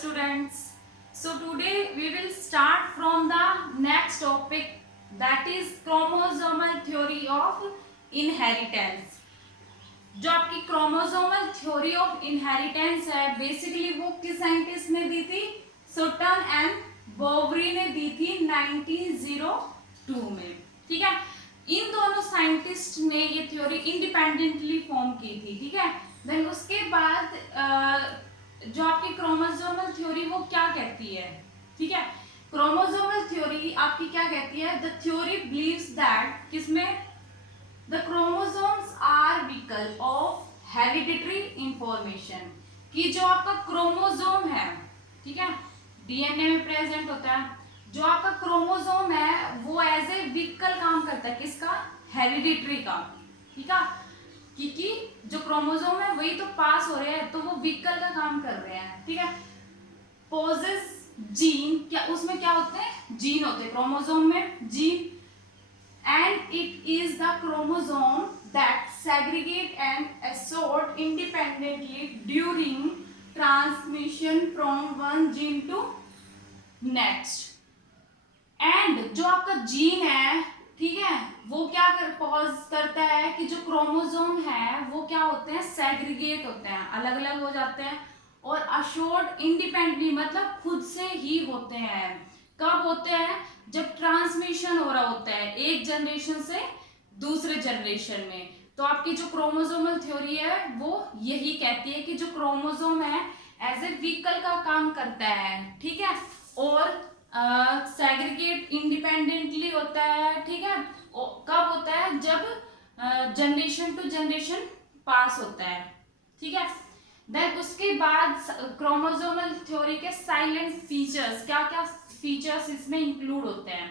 students. So today we will start from the next topic, that is chromosomal theory of inheritance. जो आपकी chromosomal theory of inheritance है, basically वो किस scientist ने दी थी? Sutton and Boveri ने दी थी 1902 में। ठीक है, इन दोनों साइंटिस्ट ने ये थ्योरी इंडिपेंडेंटली फॉर्म की थी। ठीक है, देन उसके बाद जो आपकी क्रोमोसोमल थ्योरी वो क्या कहती है? ठीक है, क्रोमोसोमल थ्योरी आपकी क्या कहती है? द थ्योरी बिलीव्स दैट किसमें the chromosomes are vehicle of hereditary information, कि जो आपका क्रोमोसोम है, ठीक है, डीएनए में प्रेजेंट होता है, जो आपका क्रोमोसोम है वो एज ए व्हीकल काम करता है, किसका? हेरिडिटरी का। ठीक है, क्योंकि जो क्रोमोसोम है वही तो पास हो रहे हैं, तो वो व्हीकल का काम कर रहे हैं। ठीक है, पोजेस जीन, क्या उसमें क्या होते हैं? जीन होते हैं क्रोमोसोम में, gene, and it is the chromosome that segregate and assort independently during transmission from one gene to next. and जो आपका जीन है, ठीक है, वो क्या कॉज करता है कि जो क्रोमोसोम है वो क्या होते हैं? सेग्रीगेट होते हैं, अलग अलग हो जाते हैं, और अशोर्ड इंडिपेंडेंटली मतलब खुद से ही होते हैं। कब होते हैं? जब ट्रांसमिशन हो रहा होता है एक जनरेशन से दूसरे जनरेशन में। तो आपकी जो क्रोमोसोमल थ्योरी है वो यही कहती है कि जो क्रोमोसोम है एज ए व्हीकल का काम करता है, ठीक है, और सेग्रीगेट इंडिपेंडेंटली होता है। ठीक है, कब होता है? जब जनरेशन टू जनरेशन पास होता है। ठीक है, देन उसके बाद क्रोमोसोमल थ्योरी के साइलेंट फीचर्स, क्या क्या फीचर्स इसमें इंक्लूड होते हैं,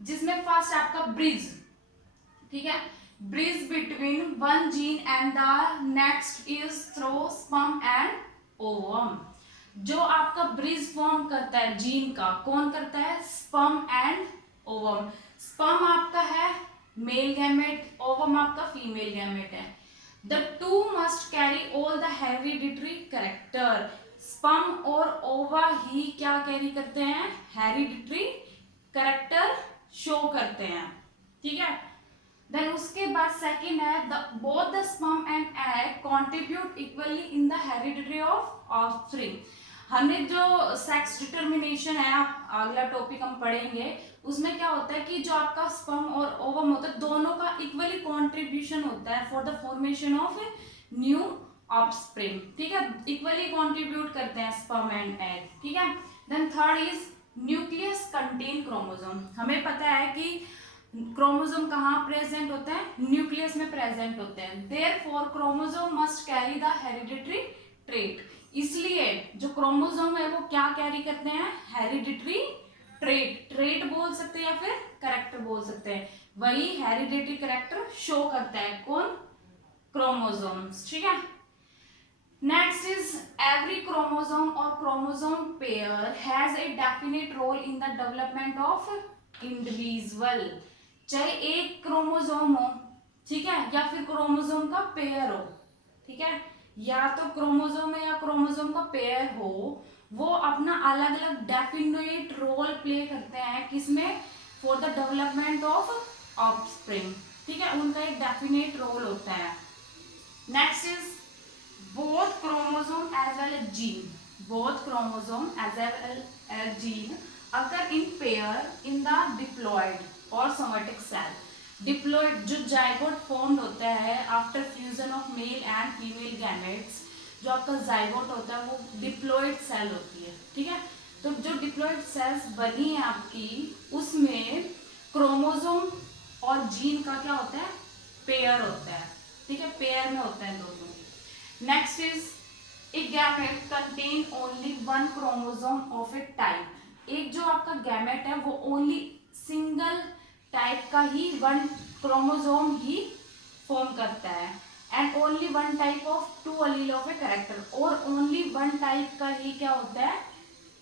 जिसमें फर्स्ट आपका ब्रिज, ठीक है, bridge between one gene and the next is through sperm and ovum. जो आपका ब्रिज फॉर्म करता है जीन का, कौन करता है? Sperm and ovum. स्पर्म आपका है मेल गैमेट, ओवम आपका फीमेल गैमेट है। The two must carry all the hereditary character. Sperm और ओवा ही क्या कैरी करते हैं? हेरिडिटरी कैरेक्टर शो करते हैं। ठीक है, देन उसके बाद सेकंड है both the sperm and egg contribute equally in the hereditary of offspring. हमने जो सेक्स डिटर्मिनेशन है, आप अगला टॉपिक हम पढ़ेंगे, उसमें क्या होता है कि जो आपका स्पर्म और ओवम होता है दोनों का इक्वली कंट्रीब्यूशन होता है for the formation of new offspring. ठीक है, इक्वली कंट्रीब्यूट करते हैं स्पर्म एंड एग। ठीक है, then third is nucleus contain chromosome. हमें पता है कि क्रोमोसोम कहाँ प्रेजेंट होता है? न्यूक्लियस में प्रेजेंट होते हैं। Therefore chromosome must carry the hereditary trait. इसलिए जो क्रोमोसोम है वो क्या कैरी करते हैं? Hereditary trait. ट्रेट बोल सकते हैं या फिर कैरेक्टर बोल सकते हैं, वही हेरिडिटरी कैरेक्टर शो करता है। कौन? क्रोमोसोम्स। ठीक है, नेक्स्ट इज एवरी क्रोमोसोम और chromosome pair has a definite role in the development of individual. चाहे एक क्रोमोसोम हो, ठीक है, या फिर क्रोमोसोम का पेयर हो, ठीक है, या तो क्रोमोसोम है या क्रोमोसोम का पेयर हो, वो अपना अलग अलग डेफिनेट रोल प्ले करते हैं, किसमें? For the development of offspring. ठीक है, उनका एक डेफिनेट रोल होता है। Next is both chromosome as well as gene. Both chromosome as well as gene occur in pair in the diploid और सोमेटिक सेल। डिप्लॉयड जो जाइगोट फॉर्म्ड होता है after fusion of male and female gametes, जो आपका zygote होता है वो diploid cell होती है। ठीक है, तो जो डिप्लॉयड सेल्स बनी है आपकी, उसमें क्रोमोसोम और जीन का क्या होता है? पेयर होता है। ठीक है, पेयर में होता है दोनों। Next is a gamete contain only one chromosome of A type. एक जो आपका गैमेट है वो ओनली सिंगल टाइप का ही वन क्रोमोसोम ही फॉर्म करता है, and only one type of two allele of a character. और ओनली वन टाइप का ही क्या होता है?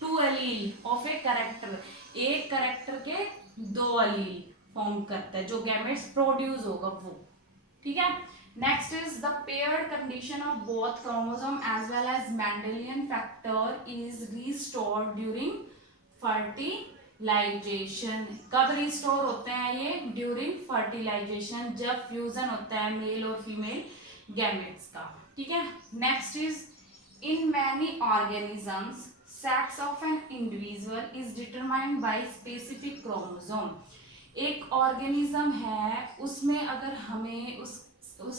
Two allele of a character. एक कैरेक्टर के दो अलील फॉर्म करता है जो गैमेट्स प्रोड्यूस होगा वो। ठीक है, Next is the paired condition of both chromosome as well as Mendelian factor is restored during fertilization. कब रिस्टोर होते हैं ये? ड्यूरिंग फर्टिलाइजेशन, जब फ्यूजन होता है मेल और फीमेल गैमेट्स का, ठीक है। Next is in many organisms sex of an individual is determined by specific chromosome. एक ऑर्गेनिज्म है, उसमें अगर हमें उस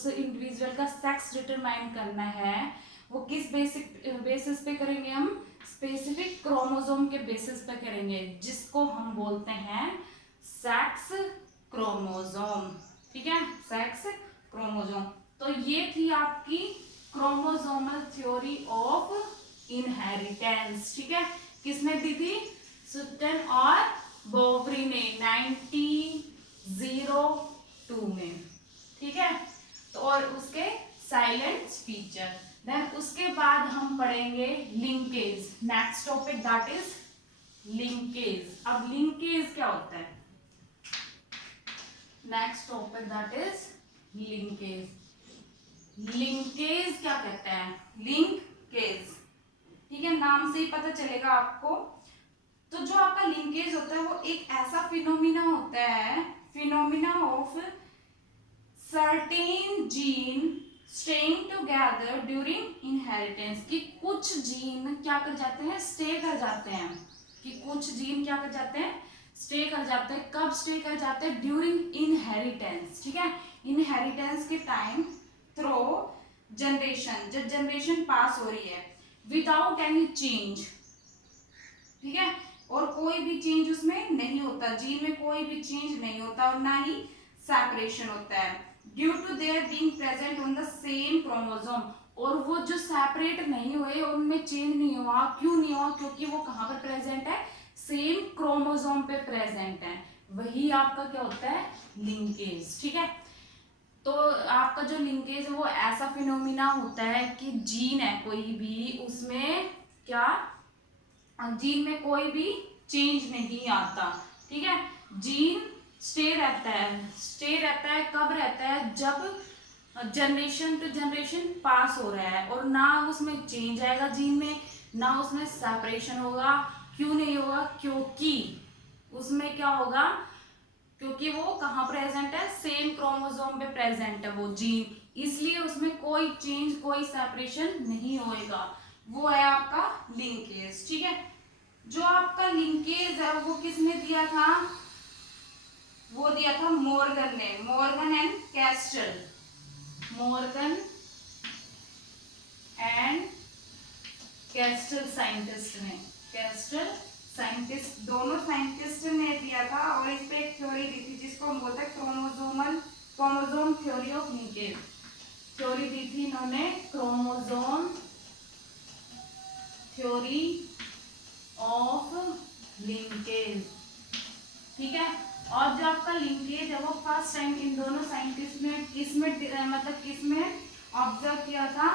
इंडिविजुअल का सेक्स डिटरमाइन करना है, वो किस बेसिस पे करेंगे? हम स्पेसिफिक क्रोमोसोम के बेसिस पे करेंगे, जिसको हम बोलते हैं सेक्स क्रोमोसोम, ठीक है, सेक्स क्रोमोसोम। तो ये थी आपकी क्रोमोसोमल थ्योरी ऑफ इनहेरिटेंस, ठीक है। किसने दी थी? सुटन और बोवरी ने 1902 में, ठीक है। तो और उसके साइलेंट फीचर। देन उसके बाद हम पढ़ेंगे linkage. Next topic that is linkage. अब लिंकेज क्या होता है? Next topic that is linkage. Linkage क्या कहते हैं? लिंकेज, ठीक है, नाम से ही पता चलेगा आपको। तो जो आपका लिंकेज होता है वो एक ऐसा फिनोमिना होता है, phenomena of certain gene staying together during inheritance, कि कुछ जीन क्या कर जाते हैं? स्टे कर जाते हैं, कि कुछ जीन क्या कर जाते हैं? स्टे कर जाते हैं। कब स्टे कर जाते हैं? ड्यूरिंग इनहेरिटेंस, ठीक है। इनहेरिटेंस के टाइम थ्रू जनरेशन, जब जनरेशन पास हो रही है, विदाउट एनी चेंज, ठीक है, और कोई भी चेंज उसमें नहीं होता, जीन में कोई भी चेंज नहीं होता और ना ही सेपरेशन होता है, due to there being present on the same chromosome. और वो जो सेपरेट नहीं हुए, उनमें चेंज नहीं हुआ, क्यों नहीं हुआ? क्योंकि वो कहाँ पर प्रेजेंट है? सेम क्रोमोसोम पे प्रेजेंट है। वही आपका क्या होता है? लिंकेज, ठीक है। तो आपका जो लिंकेज है वो ऐसा फिनोमिना होता है कि जीन है कोई भी, उसमें क्या, जीन में कोई भी चेंज नहीं आता, ठीक है। जीन स्टे रहता है, स्टे रहता है, कब रहता है? जब जनरेशन टू जनरेशन पास हो रहा है, और ना उसमें चेंज आएगा जीन में, ना उसमें सेपरेशन होगा। क्यों नहीं होगा? क्योंकि उसमें क्या होगा? क्योंकि वो कहाँ प्रेजेंट है? सेम क्रोमोसोम पे प्रेजेंट है वो जीन, इसलिए उसमें कोई चेंज, कोई सेपरेशन नहीं होएगा। वो है आपका लिंकेज, ठीक है। जो आपका लिंकेज है वो किसने दिया था? वो दिया था मॉर्गन ने, Morgan and castle, Morgan and castle scientist ने, कैस्टल साइंटिस्ट, दोनों साइंटिस्ट ने दिया था। और इस पे एक थ्योरी दी थी जिसको हम बोलते हैं chromosome theory of linkage. Theory दी थी इन्होंने, क्रोमोसोम थ्योरी ऑफ लिंकेज, ठीक है। और जो आपका लिंकेज है वो फर्स्ट टाइम इन दोनों साइंटिस्ट ने किसमें मतलब किसमें ऑब्जर्व किया था?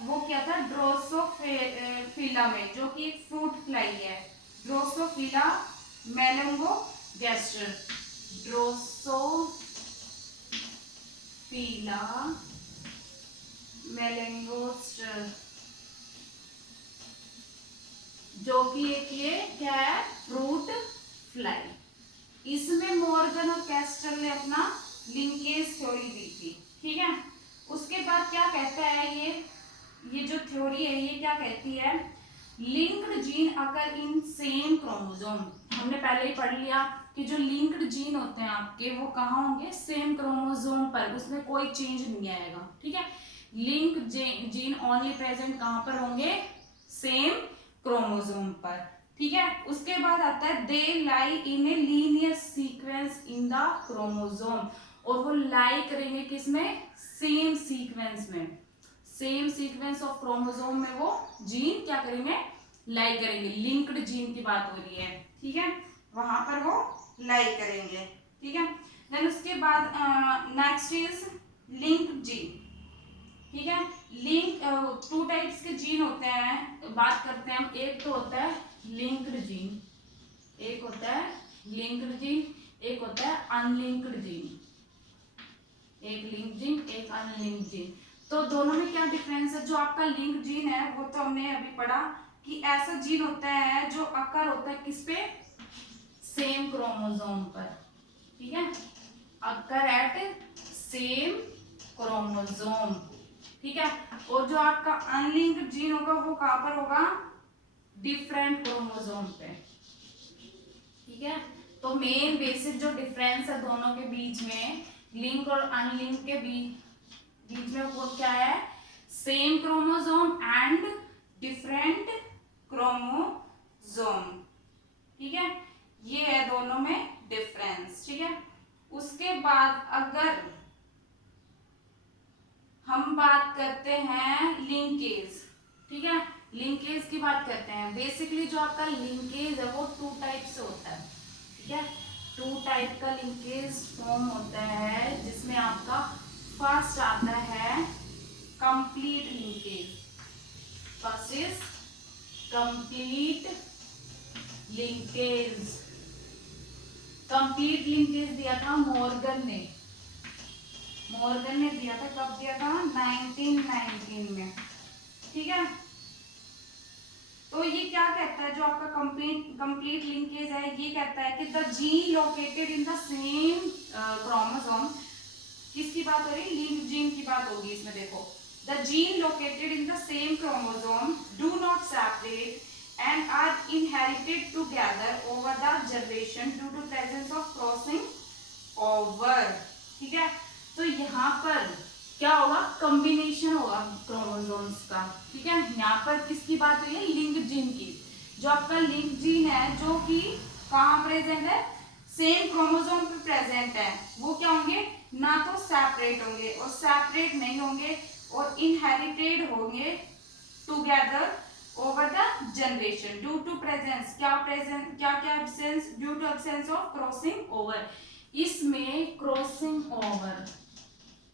वो क्या था? ड्रोसोफिला में, जो कि एक फ्रूट फ्लाई है, ड्रोसोफिला मेलंगोगैस्टर, ड्रोसोफिला मेलंगोस्टर, जो कि एक ये क्या है? Fruit fly. इसमें मॉर्गन और कैस्टल ने अपना लिंकेज थ्योरी दी थी, ठीक है। उसके बाद क्या कहता है ये जो थ्योरी है ये क्या कहती है? लिंक्ड जीन अगर इन सेम क्रोमोसोम, हमने पहले ही पढ़ लिया कि जो लिंक्ड जीन होते हैं आपके वो कहाँ होंगे? सेम क्रोमोसोम पर, उसमें कोई चेंज नहीं आएगा, ठीक है। लिंक्ड जीन ओनली प्रेजेंट कहाँ पर होंगे? सेम क्रोमोसोम पर, ठीक है। उसके बाद आता है they lie in a linear sequence in the chromosome, और वो लाई करेंगे किसमें? सेम सीक्वेंस में, सेम सीक्वेंस ऑफ क्रोमोसोम में वो जीन क्या करेंगे? लाई करेंगे। लिंक्ड जीन की बात हो रही है, ठीक है, वहां पर वो लाई करेंगे, ठीक है। देन उसके बाद नेक्स्ट इज लिंक्ड जीन, ठीक है। लिंक टू टाइप्स के जीन होते हैं, बात करते हैं हम। एक तो होता है लिंक्ड जीन, एक होता है लिंक्ड जीन, एक होता है अनलिंक्ड जीन, एक लिंक जीन, एक अनलिंक जीन। तो दोनों में क्या डिफरेंस है? जो आपका लिंक जीन है वो तो हमने अभी पढ़ा कि ऐसा जीन होता है जो अकर होता है किस पे? सेम क्रोमोसोम पर, ठीक है, अकर एट सेम क्रोमोसोम, ठीक है। और जो आपका अनलिंक्ड जीन होगा वो कहां पर होगा? डिफरेंट क्रोमोसोम पे, ठीक है। तो मेन बेसिक जो डिफरेंस है दोनों के बीच में, लिंक और अनलिंक के बीच में, वो क्या है? Same chromosome and different chromosome, ठीक है। ये है दोनों में डिफरेंस, ठीक है। उसके बाद अगर हम बात करते हैं लिंकेज, ठीक है, लिंकेज की बात करते हैं। बेसिकली जो आपका लिंकेज है वो 2 टाइप से होता है, ठीक है। 2 टाइप का लिंकेज फॉर्म होता है, जिसमें आपका फर्स्ट आता है complete linkage. First is complete linkage. Complete linkage दिया था मॉर्गन ने दिया था। कब दिया था? 1919 में, ठीक है। तो ये क्या कहता है, जो आपका कंप्लीट लिंकेज है, ये कहता है कि the gene located in the same chromosome, किसकी बात हो रही है? लिंक जीन की बात होगी इसमें। देखो, the gene located in the same chromosome do not separate and are inherited together over the generation due to presence of crossing over, ठीक है। तो यहाँ पर क्या होगा? कॉम्बिनेशन होगा क्रोमोसोम्स का, ठीक है। यहाँ पर किसकी बात हुई है? लिंक जीन की। जो आपका लिंक जीन है जो कि कहाँ प्रेजेंट है? सेम क्रोमोसोम पे प्रेजेंट है, वो क्या होंगे? ना तो सेपरेट होंगे, और सेपरेट नहीं होंगे, और इनहेरिटेड होंगे together over the generation due to presence, क्या absence? Due to absence of crossing over. इसमें क्रॉसिंग ओवर,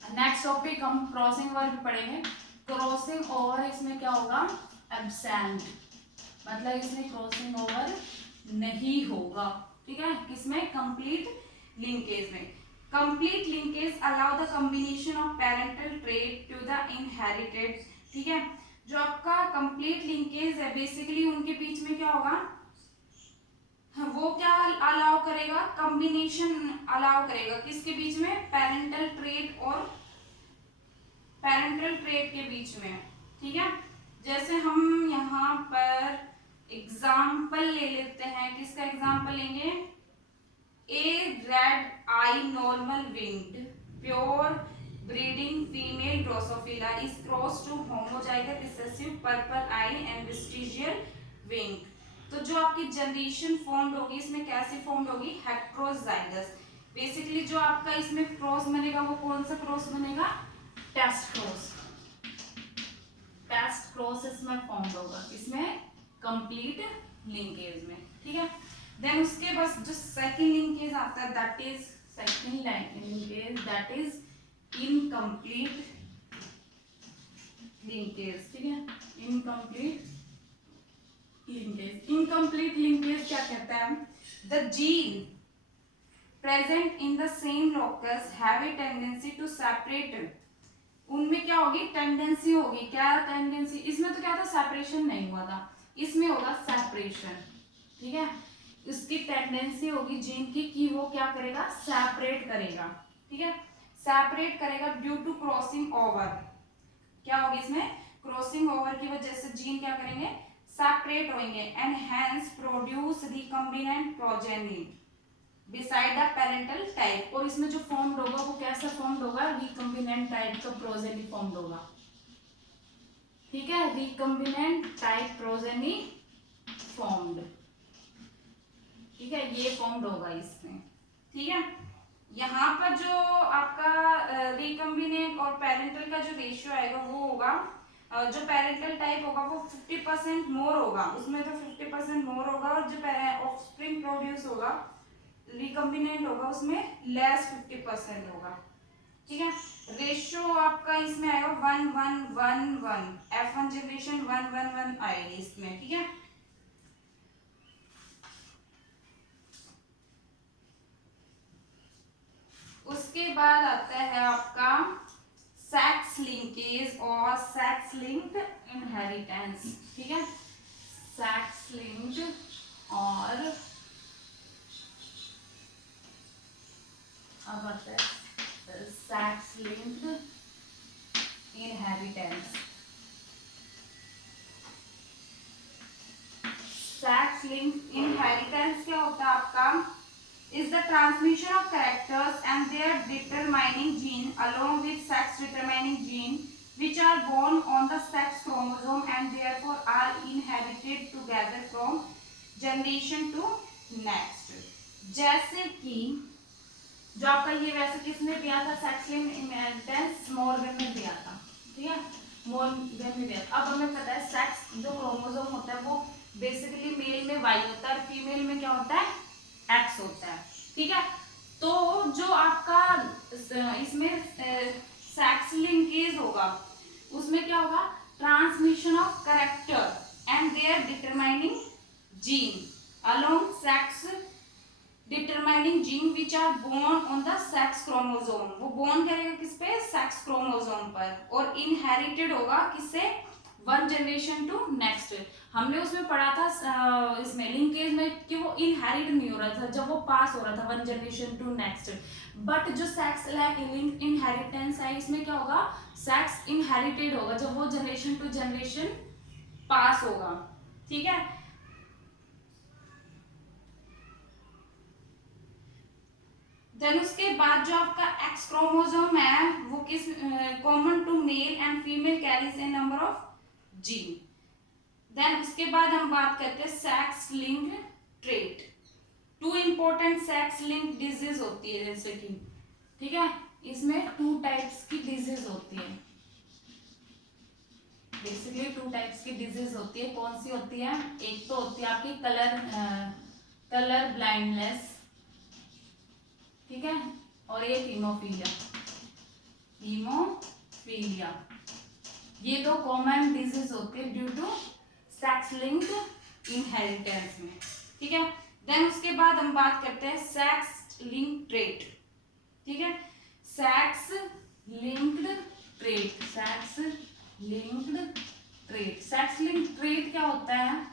नेक्स्ट टॉपिक हम क्रॉसिंग ओवर भी पढ़ेंगे। क्रॉसिंग ओवर इसमें क्या होगा? एब्सेंट, मतलब इसमें क्रॉसिंग ओवर नहीं होगा, ठीक है। किसमें? कंप्लीट लिंकेज में। Complete linkage allow the combination of parental trait to the inherited, ठीक है। जो आपका कंप्लीट लिंकेज है, बेसिकली उनके बीच में क्या होगा? वो क्या अलाउ करेगा? कॉम्बिनेशन अलाउ करेगा, किसके बीच में? पेरेंटल ट्रेट और पेरेंटल ट्रेट के बीच में, ठीक है। जैसे हम यहाँ पर एग्जाम्पल ले लेते हैं, किसका एग्जाम्पल लेंगे? A red eye normal winged pure breeding female drosophila is cross to homozygous recessive purple eye and vestigial wing. तो जो आपकी जनरेशन फॉर्म्ड होगी, इसमें कैसे फॉर्म्ड होगी? हेट्रोजाइगस। बेसिकली जो आपका इसमें क्रॉस बनेगा वो कौन सा क्रॉस बनेगा? Test cross. टेस्ट क्रॉस इसमें फॉर्म्ड होगा, इसमें कंप्लीट लिंकेज में, ठीक है। देन उसके बाद जो सेकंड लिंकेज आता है, that is second linkage, that is incomplete linkage, ठीक है। Incomplete linkage. इनकम्प्लीट लिंकेज क्या कहता है? The gene present in the same locus have a tendency to separate. उनमें क्या होगी? टेंडेंसी होगी। क्या टेंडेंसी? इसमें तो क्या था? सेपरेशन नहीं हुआ था, इसमें होगा सेपरेशन, ठीक है। उसकी टेंडेंसी होगी जीन की कि वो क्या करेगा? सेपरेट करेगा, ठीक है। सेपरेट करेगा ड्यू टू क्रॉसिंग ओवर। क्या होगी इसमें? क्रॉसिंग ओवर की वजह से जीन क्या करेंगे? सेपरेट होंगे and hence produce recombinant progeny beside the parental type. और इसमें जो फॉर्म्ड होगा वो कैसा फॉर्म्ड होगा? रिकॉम्बिनेंट टाइप का प्रोजेनी फॉर्म्ड होगा, ठीक है। रिकॉम्बिनेंट टाइप प्रोजेनी फॉर्म्ड, ठीक है, ये फॉर्म्ड होगा इसमें, ठीक है। यहाँ पर जो आपका रिकॉम्बिनेंट और पेरेंटल का जो रेशियो आएगा वो होगा, जो पेरेंटल टाइप होगा वो 50% मोर होगा, उसमें तो 50% मोर होगा, और जो ऑफस्प्रिंग प्रोड्यूस होगा रिकॉम्बिनेंट होगा उसमें लेस 50% होगा, ठीक है। रेशियो आपका इसमें आएगा 1:1:1:1, F1 जनरेशन 1:1:1 आएगी इसमें, ठीक है। उसके बाद आता है आपका सेक्स लिंकेज और सेक्स लिंक्ड इनहेरिटेंस। ठीक है, सेक्स लिंक्ड और अब आता है sex linked inheritance. Sex linked inheritance क्या होता है आपका? is the transmission of characters and their determining gene along with sex determining gene which are born on the sex chromosome and therefore are inherited together from generation to next। जैसे कि जो आपका ये वैसे किसने दिया था सेक्स लिंक्ड इनहेरिटेंस? मॉर्गन ने दिया था। ठीक है, मॉर्गन ने दिया था। अब हमें पता है सेक्स जो क्रोमोसोम होता है वो बेसिकली मेल में वाई होता है और फीमेल में क्या होता है? एक्स होता है। ठीक है, तो जो आपका इसमें सेक्स लिंकेज होगा उसमें क्या होगा? Transmission of character and their determining gene along sex determining gene which are born on the sex chromosome. वो बोर्न करेगा किस पे? सेक्स क्रोमोसोम पर। और इनहेरिटेड होगा किससे? One generation to next. हमने उसमें पढ़ा था इसमें लिंकेज में कि वो इनहेरिट नहीं हो रहा था जब वो पास हो रहा था one generation to next. But जो सेक्स लिंक इनहेरिटेंस है इसमें क्या होगा? सेक्स इनहेरिटेड होगा जब वो जनरेशन टू जनरेशन पास होगा। ठीक है, देन उसके बाद जो आपका एक्स क्रोमोसोम है वो किस common to male and female carries a number of gene. Then उसके बाद हम बात करते हैं sex linked trait. Two important sex linked disease होती है जैसे कि, ठीक है, इसमें टू टाइप्स की डिजीज होती है। बेसिकली टू टाइप्स की डिजीज होती है। कौन सी होती है? एक तो होती है आपकी कलर ब्लाइंडनेस, ठीक है, और एक हीमोफीलिया। हीमोफीलिया ये दो कॉमन डिजीज होती है due to sex linked inheritance में। ठीक है, देन उसके बाद हम बात करते हैं सेक्स लिंक्ड ट्रेट। ठीक है, sex linked trait. Sex linked trait. Sex linked trait क्या होता है?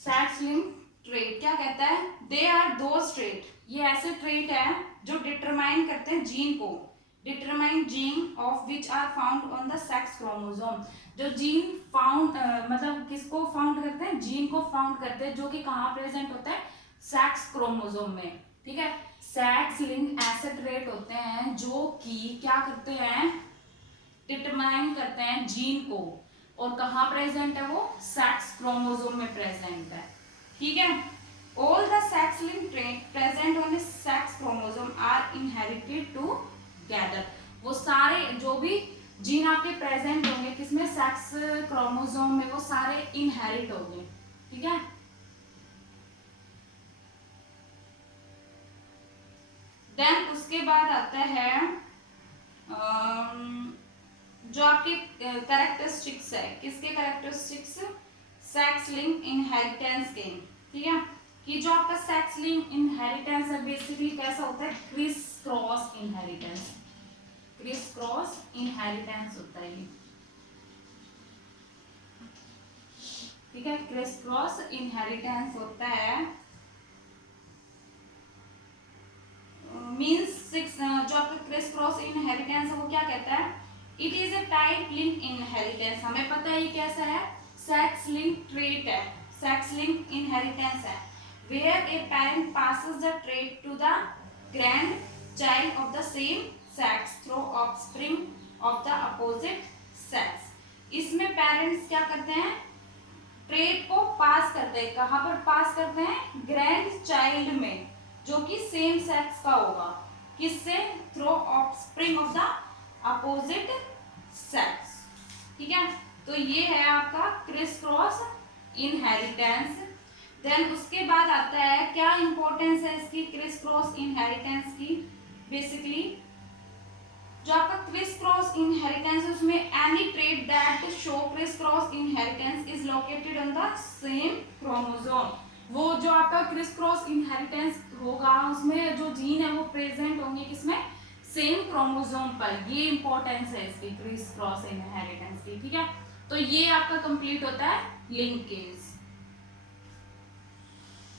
सेक्स लिंक्ड ट्रेट क्या कहता है? दे आर दोज ट्रेट, ये ऐसे ट्रेट है जो डिटरमाइन करते हैं जीन को। Determine gene of which are found on the sex chromosome. जो जीन फाउंड मतलब किसको फाउंड करते हैं? जीन को फाउंड करते हैं जो कि कहाँ प्रेजेंट होता है? सेक्स क्रोमोसोम में। ठीक है, सेक्स लिंक ऐसे ट्रेट होते हैं जो कि क्या करते हैं? डिटरमाइन करते हैं जीन को, और कहाँ प्रेजेंट है वो? सेक्स क्रोमोसोम में प्रेजेंट है। ठीक है, all the sex linked trait present on the sex chromosome are inherited together। वो सारे जो भी जीन आपके प्रेजेंट होंगे किसमें? सेक्स क्रोमोसोम में, वो सारे इनहेरिट होंगे। ठीक है, देन उसके बाद आता है जो आपके कैरेक्टरिस्टिक्स है। किसके कैरेक्टरिस्टिक्स? सेक्स लिंक इनहेरिटेंस के। ठीक है, कि जो आपका सेक्स लिंक इनहेरिटेंस है बेसिकली कैसा होता है? Criss cross inheritance. Criss cross inheritance होता है ये। ठीक है, क्रिस क्रॉस इनहेरिटेंस होता है। मींस जो आपका क्रिस क्रॉस इनहेरिटेंस है वो क्या कहता है? It is a type link inheritance. हमें पता है ये कैसा है? सेक्स लिंक ट्रेट है, सेक्स लिंक इनहेरिटेंस है, where a parent passes the trait to the grandchild of the same sex through offspring of the opposite sex। इसमें parents क्या करते हैं? ट्रेट को पास करते हैं। कहाँ पर पास करते हैं? ग्रैंड चाइल्ड में जो कि सेम सेक्स का होगा। किससे? Through offspring of the opposite sex. ठीक है, तो ये है आपका क्रिस क्रॉस इनहेरिटेंस। देन उसके बाद आता है क्या इंपॉर्टेंस है इसकी क्रिस क्रॉस इनहेरिटेंस की? बेसिकली जो आपका क्रिस क्रॉस इनहेरिटेंस है उसमें any trait that show criss cross inheritance is located on the same chromosome. वो जो आपका क्रिस क्रॉस इनहेरिटेंस होगा उसमें जो जीन है वो प्रेजेंट होंगे किसमें, सेम क्रोमोसोम पर। ये इंपॉर्टेंस है इसकी क्रिस क्रॉस इनहेरिटेंस की, ठीक है। तो ये आपका कंप्लीट होता है लिंकेज।